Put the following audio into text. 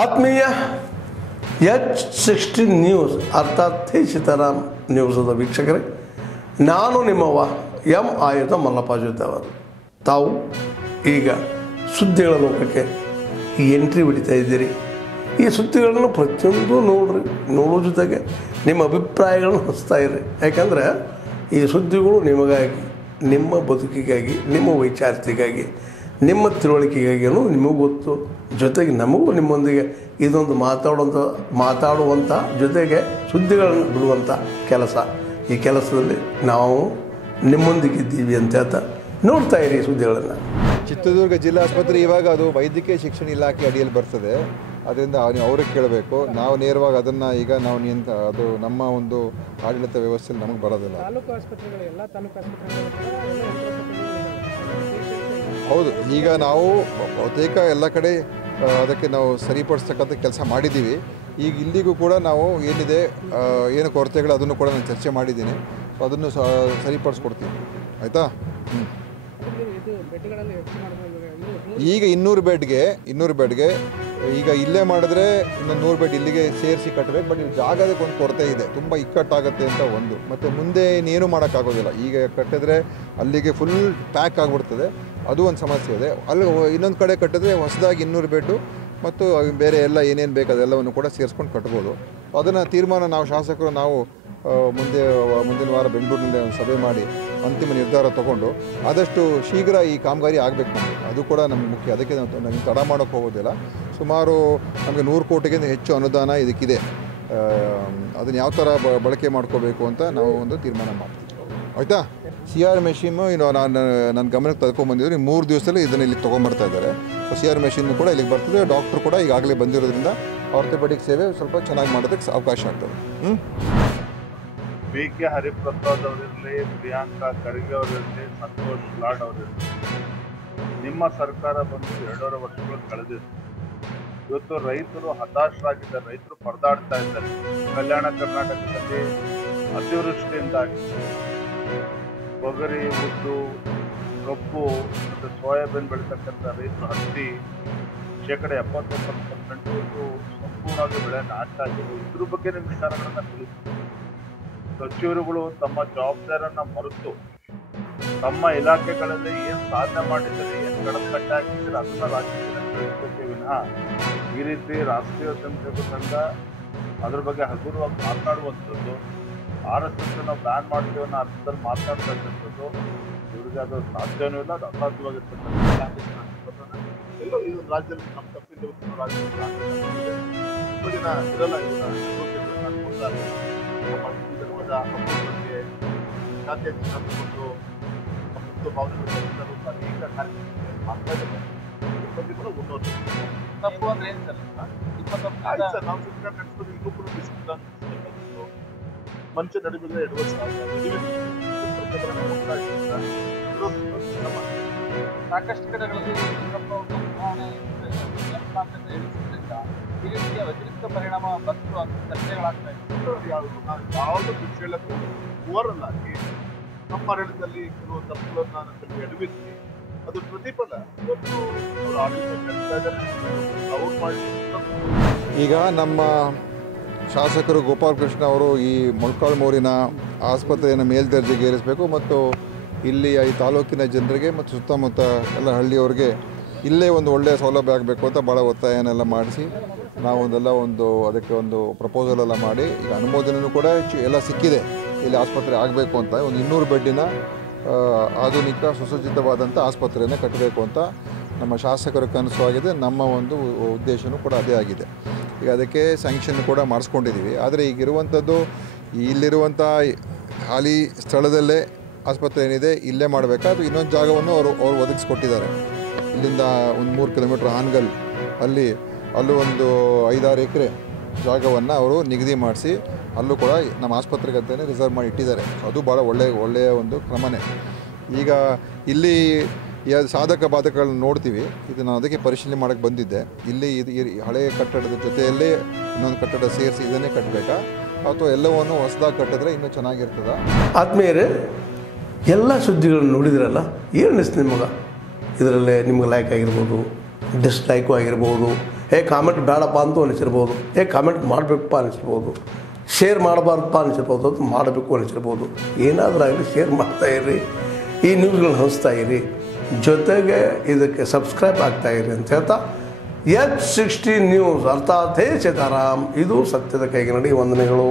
ಆತ್ಮೀಯ H16 news ಅರ್ಥಾತ್ ಸೀತಾರಾಮ್ ನ್ಯೂಸದ ವೀಕ್ಷಕರೇ, ನಾನು ನಿಮ್ಮವ ಎಂ ಆಯುಧ ಮಲ್ಲಪ್ಪ ಜೊತೆವರು. ತಾವು ಈಗ ಸುದ್ದಿಗಳ ಲೋಕಕ್ಕೆ ಎಂಟ್ರಿ ಹೊಡಿತಾ ಇದ್ದೀರಿ. ಈ ಸುದ್ದಿಗಳನ್ನು ಪ್ರತಿಯೊಂದು ನೋಡೋ ಜೊತೆಗೆ ನಿಮ್ಮ ಅಭಿಪ್ರಾಯಗಳನ್ನು ಹಚ್ತಾ ಇರ್ರಿ. ಯಾಕಂದರೆ ಈ ಸುದ್ದಿಗಳು ನಿಮಗಾಗಿ, ನಿಮ್ಮ ಬದುಕಿಗಾಗಿ, ನಿಮ್ಮ ವೈಚಾರಿಕೆಗಾಗಿ, ನಿಮ್ಮ ತಿಳುವಳಿಕೆಗಾಗಿಯೂ ನಿಮಗೂ ಗೊತ್ತು. ಜೊತೆಗೆ ನಮಗೂ ನಿಮ್ಮೊಂದಿಗೆ ಇದೊಂದು ಮಾತಾಡುವಂಥ ಜೊತೆಗೆ ಸುದ್ದಿಗಳನ್ನು ಬಿಡುವಂಥ ಕೆಲಸ. ಈ ಕೆಲಸದಲ್ಲಿ ನಾವು ನಿಮ್ಮೊಂದಿಗಿದ್ದೀವಿ ಅಂತ ಹೇಳ್ತಾ ನೋಡ್ತಾ ಇರಿ ಸುದ್ದಿಗಳನ್ನು. ಚಿತ್ರದುರ್ಗ ಜಿಲ್ಲಾ ಆಸ್ಪತ್ರೆ ಇವಾಗ ಅದು ವೈದ್ಯಕೀಯ ಶಿಕ್ಷಣ ಇಲಾಖೆ ಅಡಿಯಲ್ಲಿ ಬರ್ತದೆ. ಅದರಿಂದ ಅವ್ರಿಗೆ ಕೇಳಬೇಕು. ನಾವು ನೇರವಾಗಿ ಅದನ್ನು ಈಗ ನಾವು ಅದು ನಮ್ಮ ಒಂದು ಆಡಳಿತ ವ್ಯವಸ್ಥೆಯಲ್ಲಿ ನಮಗೆ ಬರೋದಿಲ್ಲ. ಹೌದು, ಈಗ ನಾವು ಬಹುತೇಕ ಎಲ್ಲ ಕಡೆ ಅದಕ್ಕೆ ನಾವು ಸರಿಪಡಿಸ್ತಕ್ಕಂಥ ಕೆಲಸ ಮಾಡಿದ್ದೀವಿ. ಈಗ ಇಲ್ಲಿಗೂ ಕೂಡ ನಾವು ಏನು ಕೊರತೆಗಳು ಅದನ್ನು ಕೂಡ ನಾನು ಚರ್ಚೆ ಮಾಡಿದ್ದೀನಿ. ಸೊ ಅದನ್ನು ಸರಿಪಡಿಸ್ಕೊಡ್ತೀವಿ. ಆಯಿತಾ? ಈಗ 200 ಬೆಡ್ಗೆ ಈಗ ಇಲ್ಲೇ ಮಾಡಿದ್ರೆ ಇನ್ನೊಂದು 100 ಬೆಡ್ ಇಲ್ಲಿಗೆ ಸೇರಿಸಿ ಕಟ್ಟಬೇಕು. ಬಟ್ ಇಲ್ಲಿ ಜಾಗದಕ್ಕೊಂದು ಕೊರತೆ ಇದೆ, ತುಂಬ ಇಕ್ಕಟ್ಟಾಗುತ್ತೆ ಅಂತ ಒಂದು. ಮತ್ತು ಮುಂದೆ ಇನ್ನೇನು ಮಾಡೋಕ್ಕಾಗೋದಿಲ್ಲ. ಈಗ ಕಟ್ಟಿದ್ರೆ ಅಲ್ಲಿಗೆ ಫುಲ್ ಪ್ಯಾಕ್ ಆಗಿಬಿಡ್ತದೆ, ಅದು ಒಂದು ಸಮಸ್ಯೆ ಇದೆ. ಅಲ್ಲಿ ಇನ್ನೊಂದು ಕಡೆ ಕಟ್ಟಿದ್ರೆ ಹೊಸದಾಗಿ 200 ಬೆಡ್ಡು ಮತ್ತು ಬೇರೆ ಎಲ್ಲ ಏನೇನು ಬೇಕು ಅದೆಲ್ಲವನ್ನು ಕೂಡ ಸೇರಿಸ್ಕೊಂಡು ಕಟ್ಬೋದು. ಅದನ್ನು ತೀರ್ಮಾನ ನಾವು ಶಾಸಕರು ನಾವು ಮುಂದಿನ ವಾರ ಬೆಂಗಳೂರಿನಲ್ಲಿ ಒಂದು ಸಭೆ ಮಾಡಿ ಅಂತಿಮ ನಿರ್ಧಾರ ತಗೊಂಡು ಆದಷ್ಟು ಶೀಘ್ರ ಈ ಕಾಮಗಾರಿ ಆಗಬೇಕು. ನಮಗೆ ಅದು ಕೂಡ ನಮಗೆ ಮುಖ್ಯ. ಅದಕ್ಕೆ ನಮಗೆ ತಡ ಮಾಡೋಕ್ಕೆ ಹೋಗೋದಿಲ್ಲ. ಸುಮಾರು ನಮಗೆ 100 ಕೋಟಿಗಿಂತ ಹೆಚ್ಚು ಅನುದಾನ ಇದಕ್ಕಿದೆ. ಅದನ್ನು ಯಾವ ಥರ ಬಳಕೆ ಮಾಡ್ಕೋಬೇಕು ಅಂತ ನಾವು ಒಂದು ತೀರ್ಮಾನ ಮಾಡ್ತೀವಿ. ಆಯಿತಾ? CR ಮೆಷಿನ್ ನನ್ನ ಗಮನಕ್ಕೆ ತಗೊಂಡ್ಬಂದಿದ್ರು. 3 ದಿವಸದಲ್ಲಿ ಇದನ್ನು ಇಲ್ಲಿಗೆ ತೊಗೊಂಬರ್ತಾ ಇದ್ದಾರೆ. ಸೊ CR ಮೆಷಿನ್ ಕೂಡ ಇಲ್ಲಿಗೆ ಬರ್ತದೆ. ಡಾಕ್ಟ್ರು ಕೂಡ ಈಗಾಗಲೇ ಬಂದಿರೋದ್ರಿಂದ ಆರ್ಥೋಪೆಡಿಕ್ ಸೇವೆ ಸ್ವಲ್ಪ ಚೆನ್ನಾಗಿ ಮಾಡೋದಕ್ಕೆ ಅವಕಾಶ ಆಗ್ತದೆ. BK ಹರಿಪ್ರಸಾದ್ ಅವರಿರಲಿ, ಪ್ರಿಯಾಂಕಾ ಖರ್ಗೆ ಅವರಿರಲಿ, ಸಂತೋಷ್ ಲಾಡ್ ಅವರಿರಲಿ, ನಿಮ್ಮ ಸರ್ಕಾರ ಬಂದು 2.5 ವರ್ಷಗಳು ಕಳೆದಿದೆ. ಇವತ್ತು ರೈತರು ಹತಾಶರಾಗಿದ್ದಾರೆ, ರೈತರು ಪರದಾಡ್ತಾ ಇದ್ದಾರೆ. ಕಲ್ಯಾಣ ಕರ್ನಾಟಕದಲ್ಲಿ ಅತಿವೃಷ್ಟಿಯಿಂದಾಗಿ ತೊಗರಿ, ಉದ್ದು, ಕಬ್ಬು ಮತ್ತು ಸೋಯಾಬೀನ್ ಬೆಳೀತಕ್ಕಂಥ ರೈತರು ಹತ್ತಿ 70-80% ಸಂಪೂರ್ಣವಾಗಿ ಬೆಳೆ ನಾಶ ಆಗಿದೆ. ಇದ್ರ ಬಗ್ಗೆ ನಿಮ್ಮ ವಿಚಾರಗಳನ್ನ ತಿಳಿಸಿ. ಸಚಿವರುಗಳು ತಮ್ಮ ಜವಾಬ್ದಾರಿಯನ್ನ ಮರೆತು ತಮ್ಮ ಇಲಾಖೆಗಳಲ್ಲಿ ಏನು ಸಾಧನೆ ಮಾಡಿದ್ದಾರೆ, ಏನು ಕಡತ ಹಾಕಿದ್ದಾರೆ ಅದನ್ನ ರಾಜ್ಯದಲ್ಲಿ ತಿಳಿಸಬೇಕೆ ವಿನಃ ಈ ರೀತಿ ರಾಷ್ಟ್ರೀಯ ಸಂಕ್ಷೇಮ ಸಂಘ ಅದ್ರ ಬಗ್ಗೆ ಹಗುರವಾಗಿ ಮಾತನಾಡುವಂಥದ್ದು, RSS ನಾವು ಬ್ಯಾನ್ ಮಾಡ್ತೀವಿ ಅನ್ನೋ ಅರ್ಥದಲ್ಲಿ ಮಾತನಾಡ್ತಾ ಇರ್ತಕ್ಕಂಥದ್ದು ಇವರಿಗೆ ಅದು ಸಾಧ್ಯವೂ ಇಲ್ಲ. ಅದು ಅಸಾಧ್ಯವಾಗಿರ್ತಕ್ಕಂಥ ಎಲ್ಲೋ ಈ ಒಂದು ರಾಜ್ಯದಲ್ಲಿ ನಮ್ಮ ತಪ್ಪಿದ್ದು ರಾಜ್ಯದಲ್ಲಿ ತುಂಬ ಜನ ಇರಲ್ಲ. ಬಗ್ಗೆ ಜಾತ್ಯತೀತ ಅಂದ್ಕೊಂಡು ಮತ್ತು ಭಾವನೆಗಳು ಅನೇಕ ಕಾರ್ಯಕ್ರಮಗಳು ಮಾಡ್ತಾ ಇದ್ದಾರೆ. ಬಗ್ಗೆ ಕೂಡ ಉನ್ನೋದು ತಪ್ಪು ಅಂದ್ರೆ ಏನು ಸರ್? ನಾವು ಸುಮ್ಮನೆ ನಡೆಸೋದು ಇನ್ನೂ ಕೂಡ ನಡೆಸಬೇಕಾಗಿತ್ತು. ಮನುಷ್ಯ ನಡುವಿದ್ರೆ 2 ವರ್ಷ ಸಾಕಷ್ಟು ಕಡೆಗಳಲ್ಲಿ ಈ ರೀತಿಯ ವ್ಯತಿರಿಕ್ತ ಪರಿಣಾಮ ಬಂತು ಅಂತ ಚರ್ಚೆಗಳಾಗ್ತಾ ಇದೆ. ಯಾವುದು ಹೇಳಕ್ಕೆ ಓವರಲ್ಲಾಗಿ ನಮ್ಮ ಆಡಳಿತದಲ್ಲಿ ಕೆಲವು ತಪ್ಪುಗಳನ್ನು ಎಡವಿದ್ವಿ. ಅದು ಪ್ರತಿಫಲ ಇವತ್ತು ಅವರು ಆಡಳಿತ ನಡೆಸ್ತಾ ಇದ್ದಾರೆ. ಅವ್ರು ಮಾಡಿ ಈಗ ನಮ್ಮ ಶಾಸಕರು ಗೋಪಾಲ್ ಕೃಷ್ಣ ಅವರು ಈ ಮೊಳಕಾಲ್ಮೂರಿನ ಆಸ್ಪತ್ರೆಯನ್ನು ಮೇಲ್ದರ್ಜೆಗೆ ಏರಿಸಬೇಕು ಮತ್ತು ಇಲ್ಲಿ ಈ ತಾಲೂಕಿನ ಜನರಿಗೆ ಮತ್ತು ಸುತ್ತಮುತ್ತ ಎಲ್ಲ ಹಳ್ಳಿಯವರಿಗೆ ಇಲ್ಲೇ ಒಂದು ಒಳ್ಳೆಯ ಸೌಲಭ್ಯ ಆಗಬೇಕು ಅಂತ ಭಾಳ ಒತ್ತಾಯನೆಲ್ಲ ಮಾಡಿಸಿ ನಾವು ಅದಕ್ಕೆ ಒಂದು ಪ್ರಪೋಸಲ್ ಎಲ್ಲ ಮಾಡಿ ಈಗ ಅನುಮೋದನೆಯೂ ಕೂಡ ಎಲ್ಲ ಸಿಕ್ಕಿದೆ. ಇಲ್ಲಿ ಆಸ್ಪತ್ರೆ ಆಗಬೇಕು ಅಂತ ಒಂದು 200 ಬೆಡ್ಡಿನ ಆಧುನಿಕ ಸುಸಜ್ಜಿತವಾದಂಥ ಆಸ್ಪತ್ರೆಯನ್ನು ಕಟ್ಟಬೇಕು ಅಂತ ನಮ್ಮ ಶಾಸಕರ ಕನಸು ಆಗಿದೆ. ನಮ್ಮ ಒಂದು ಉದ್ದೇಶವೂ ಕೂಡ ಅದೇ ಆಗಿದೆ. ಈಗ ಅದಕ್ಕೆ ಸ್ಯಾಂಕ್ಷನ್ ಕೂಡ ಮಾಡಿಸ್ಕೊಂಡಿದ್ದೀವಿ. ಆದರೆ ಈಗಿರುವಂಥದ್ದು ಇಲ್ಲಿರುವಂಥ ಹಾಲಿ ಸ್ಥಳದಲ್ಲೇ ಆಸ್ಪತ್ರೆ ಏನಿದೆ ಇಲ್ಲೇ ಮಾಡಬೇಕಾ ಅಥವಾ ಇನ್ನೊಂದು ಜಾಗವನ್ನು ಅವರು ಒದಗಿಸ್ಕೊಟ್ಟಿದ್ದಾರೆ. ಇಲ್ಲಿಂದ ಒಂದು 3 ಕಿಲೋಮೀಟ್ರ್ ಹಾನಗಲ್ ಅಲ್ಲೂ ಒಂದು 5-6 ಎಕರೆ ಜಾಗವನ್ನು ಅವರು ನಿಗದಿ ಮಾಡಿಸಿ ಅಲ್ಲೂ ಕೂಡ ನಮ್ಮ ಆಸ್ಪತ್ರೆಗೆ ಅಂತಲೇ ರಿಸರ್ವ್ ಮಾಡಿ ಇಟ್ಟಿದ್ದಾರೆ. ಅದು ಭಾಳ ಒಳ್ಳೆಯ ಒಂದು ಕ್ರಮನೇ. ಈಗ ಇಲ್ಲಿ ಸಾಧಕ ಬಾಧಕಗಳನ್ನ ನೋಡ್ತೀವಿ. ಇದು ನಾನು ಅದಕ್ಕೆ ಪರಿಶೀಲನೆ ಮಾಡೋಕ್ಕೆ ಬಂದಿದ್ದೆ. ಇಲ್ಲಿ ಹಳೆಯ ಕಟ್ಟಡದ ಜೊತೆಯಲ್ಲೇ ಇನ್ನೊಂದು ಕಟ್ಟಡ ಸೇರಿಸಿ ಇದನ್ನೇ ಕಟ್ಟಬೇಕಾ ಅಥವಾ ಎಲ್ಲವನ್ನು ಹೊಸದಾಗಿ ಕಟ್ಟಿದ್ರೆ ಇನ್ನೂ ಚೆನ್ನಾಗಿರ್ತದ? ಆದ್ಮೇಲೆ ಎಲ್ಲ ಸುದ್ದಿಗಳನ್ನು ನೋಡಿದ್ರಲ್ಲ, ಏನು ಅನಿಸ್ತು ನಿಮಗೆ? ಇದರಲ್ಲೇ ನಿಮ್ಗೆ ಲೈಕ್ ಆಗಿರ್ಬೋದು, ಡಿಸ್ಲೈಕು ಆಗಿರ್ಬೋದು, ಕಾಮೆಂಟ್ ಬೇಡಪ್ಪ ಅಂತೂ ಅನಿಸಿರ್ಬೋದು, ಕಾಮೆಂಟ್ ಮಾಡಬೇಕಪ್ಪ ಅನಿಸಿರ್ಬೋದು, ಶೇರ್ ಮಾಡಬಾರ್ದಪ್ಪ ಅನಿಸಿರ್ಬೋದು, ಅದು ಮಾಡಬೇಕು ಅನಿಸಿರ್ಬೋದು. ಏನಾದರೂ ಆಗಲಿ ಶೇರ್ ಮಾಡ್ತಾಯಿರಿ, ಈ ನ್ಯೂಸ್ಗಳನ್ನ ಹಂಚ್ತಾ ಇರಿ, ಜೊತೆಗೆ ಇದಕ್ಕೆ ಸಬ್ಸ್ಕ್ರೈಬ್ ಆಗ್ತಾಯಿರಿ ಅಂತ ಹೇಳ್ತಾ H16 ನ್ಯೂಸ್ ಅರ್ಥಾತ್ ಹೇ ಸೀತಾರಾಮ್, ಇದು ಸತ್ಯದ ಕೈಗೆ ನಡಿ. ವಂದನೆಗಳು.